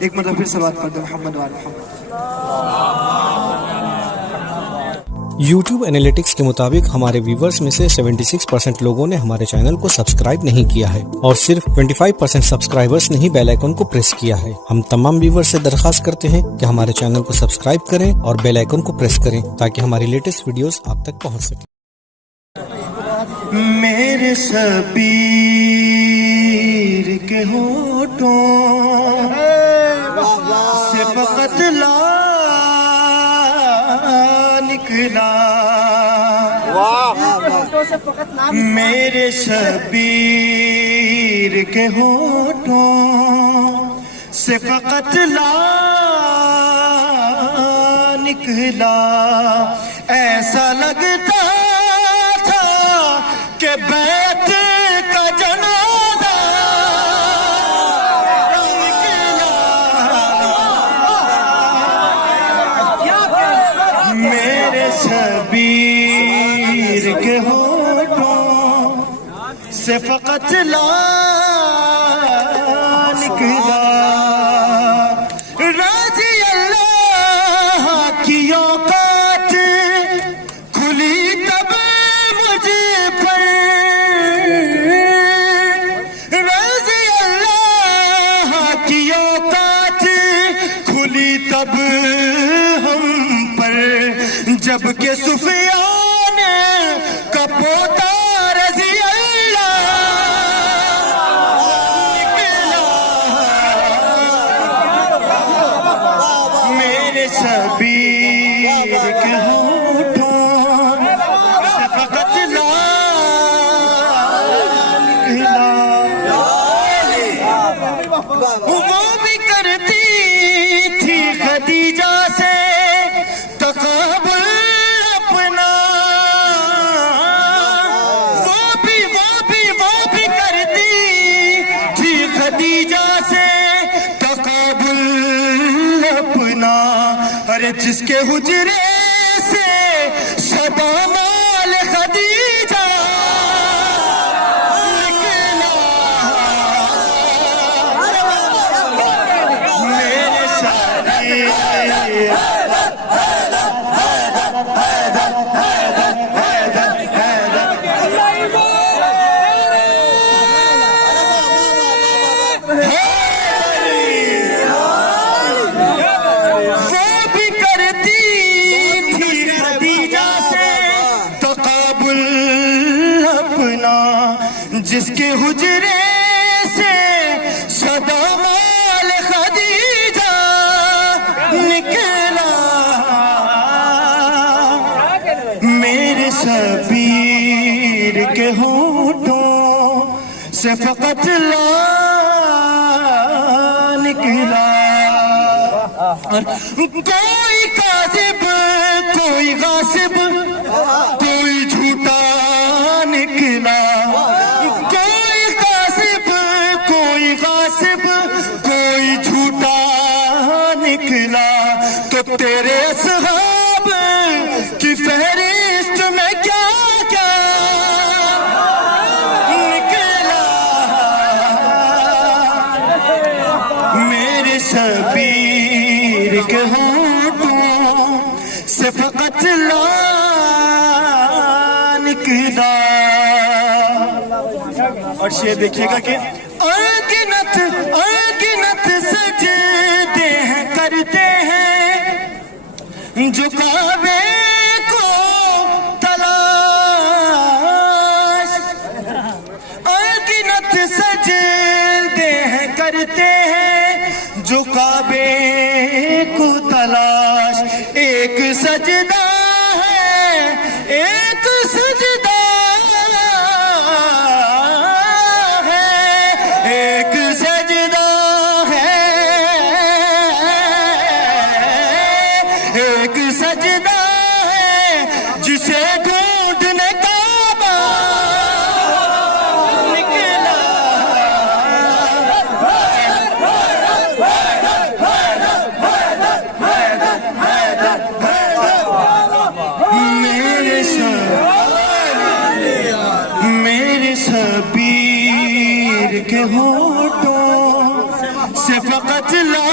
ایک مرتبہ پھر صلوات پڑھ دیں محمد و آل محمد۔ یوٹیوب انالیٹکس کے مطابق ہمارے ویورز میں سے 76% لوگوں نے ہمارے چینل کو سبسکرائب نہیں کیا ہے اور صرف 25% سبسکرائبرز نے ہی بیل آئیکن کو پریس کیا ہے۔ ہم تمام ویورز سے درخواست کرتے ہیں کہ ہمارے چینل کو سبسکرائب کریں اور بیل آئیکن کو پریس کریں تاکہ ہماری لیٹسٹ ویڈیوز آپ تک پہنچ سکیں۔ میرے شبیر کے ہونٹوں سے فقط لا نکلا، میرے شبیر کے ہونٹوں سے فقط لا نکلا، ایسا لگتا تھا کہ بیت کا جنازہ نکلا، میرے شبیر کے ہونٹوں سے فقط لا نکلا، رضی اللہ کی اوقات کھلی تب مجھ پر، رضی اللہ کی اوقات کھلی تب ہم پر، جب کہ سفیان کا پوتا رضی اللہ نکلا، میرے شبیر کے ہونٹوں سے فقط لا نکلا، وہ بھی کرتی تھی خدیجہ سے تقابل اپنا، وہ بھی کرتی تھی خدیجہ سے تقابل اپنا، ارے جس کے حجرے سے صدا مال خدیجہ نکلا، میرے شبیر جس کے حجرے سے صدا مال خدیجہ نکلا، میرے شبیر کے ہونٹوں سے فقط لا نکلا، کوئی کاذب کوئی غاصب کوئی جھوٹا نکلا، کوئی جھوٹا نکلا، تو تیرے اصحاب کی فہرست میں کیا کیا نکلا، میرے شبیر کے ہونٹوں سے فقط لا نکلا۔ اور شعر دیکھیے گا کہ انگنت سجدے ہیں کرتے ہیں جو کعبے کو تلاش، انگنت سجدے ہیں کرتے ہیں جو کعبے کو تلاش، ایک سجدہ ہے ایک سجدہ سجدہ ہے جسے ڈھونڈنے کعبہ نکلا، میرے شبیر کے ہونٹوں سے فقط لا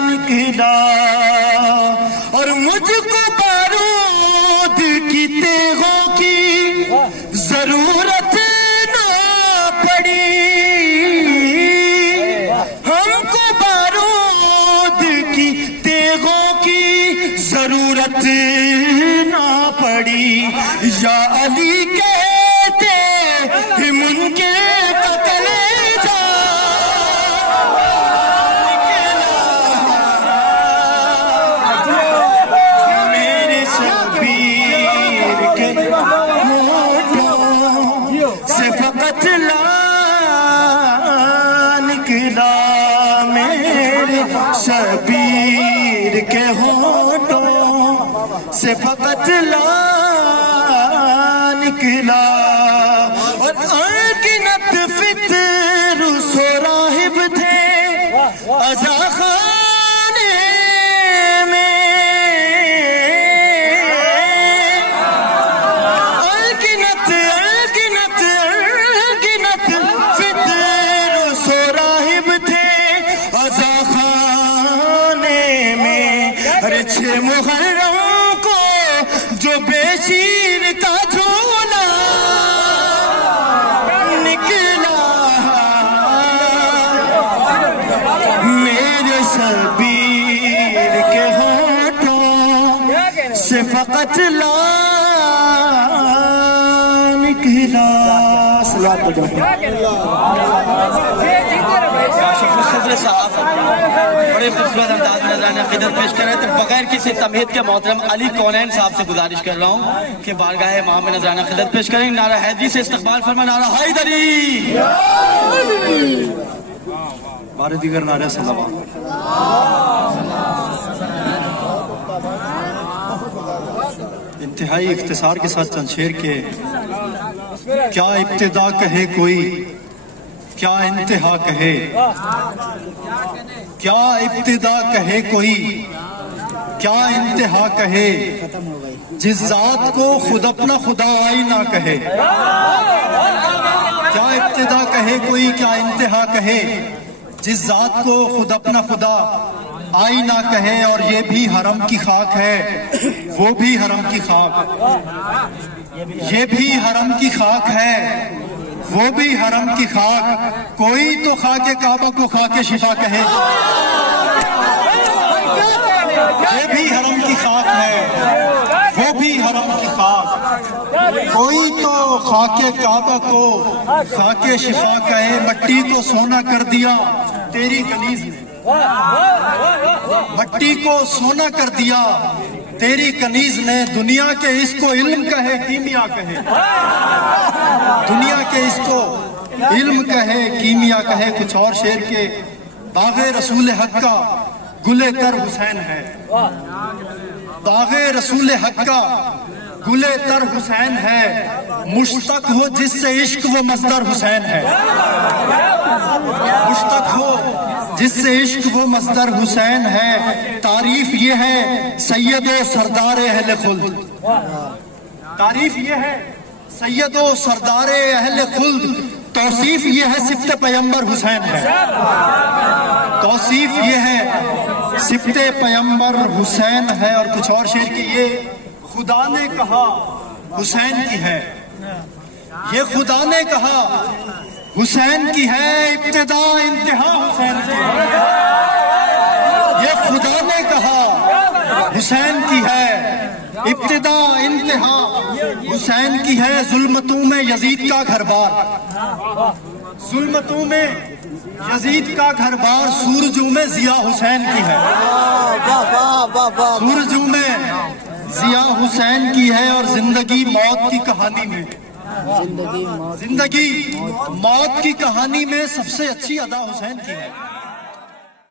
نکلا، اور مجھ کو بارود کی تیغوں کی ضرورت نہ پڑی، ہم کو بارود کی تیغوں کی ضرورت نہ پڑی، یا علی کہتے ہم ان کے قتل جا نکلا، میرے شبیر کے ہونٹوں سے فقط لا نکلا، میرے شبیر کے ہونٹوں سے فقط لا نکلا، اور انگنت فطر سو راہب تھے عزا خانے میں، انگنت فطر سو راہب تھے عزا خانے میں، ارے 6 محرم کو جو بے شیر کا جھولا نکلا، میرے شبیر کے ہونٹوں سے فقط لا نکلا۔ صلاۃ پڑھو۔ صدر صاحب بڑے خوبصورت انداز میں نذرانہ عقیدت پیش کر رہے تھے، بغیر کسی تمہید کے محترم علی کونین صاحب سے گزارش کر رہا ہوں کہ بارگاہ امام میں نذرانہ عقیدت پیش کریں، نعرہ حیدری سے استقبال فرما، نعرہ حیدری، بارے دیگر نعرہ صلوات۔ انتہائی اختصار کے ساتھ چند شعر کے، کیا ابتدا کہے کوئی، کیا انتہا کہے، کیا ابتدا کہے کوئی، کیا انتہا کہے، جس ذات کو خود اپنا خدا آئینہ کہے، کیا ابتدا کہے کوئی، کیا انتہا کہے، جس ذات کو خود اپنا خدا آئینہ کہے، اور یہ بھی حرم کی خاک ہے، وہ بھی حرم کی خاک، یہ بھی حرم کی خاک ہے، وہ بھی حرم کی خاک، کوئی تو خاک کعبہ کو خاک شفا کہے، یہ بھی حرم کی خاک ہے، وہ بھی حرم کی خاک، کوئی تو خاک کعبہ کو خاک شفا کہے، مٹی کو سونا کر دیا تیری کنیز نے، مٹی کو سونا کر دیا تیری کنیز نے، دنیا کے اس کو علم کہے کیمیا کہے، دنیا کے اس کو علم کہے کیمیا کہے۔ کچھ اور شعر کے، باغ رسول حق کا گل تر حسین ہے، باغ رسول حق کا گل تر حسین ہے، مشتق ہو جس سے عشق وہ مصدر حسین ہے، مشتق ہو جس سے عشق وہ مصدر حسین ہے، تعریف یہ ہے سید و سردار اہل خلد، تعریف یہ ہے سید و سردار اہل خلد، توصیف یہ ہے صفت پیمبر حسین ہے، توصیف یہ ہے صفت پیمبر حسین ہے۔ اور کچھ اور شعر کی، یہ خدا نے کہا حسین کی ہے، یہ خدا نے کہا حسین کی ہے، ابتدا انتہا حسین کی ہے، یہ خدا نے کہا حسین کی ہے، ابتدا انتہا حسین کی ہے۔ ظلمتوں میں یزید کا گھر بار، ظلمتوں میں یزید کا گھر بار، سورجوں میں ضیاء حسین کی ہے، سورجوں میں ضیاء حسین کی ہے۔ اور زندگی موت کی کہانی میں، زندگی موت کی کہانی میں سب سے اچھی ادا حسین کی ہے۔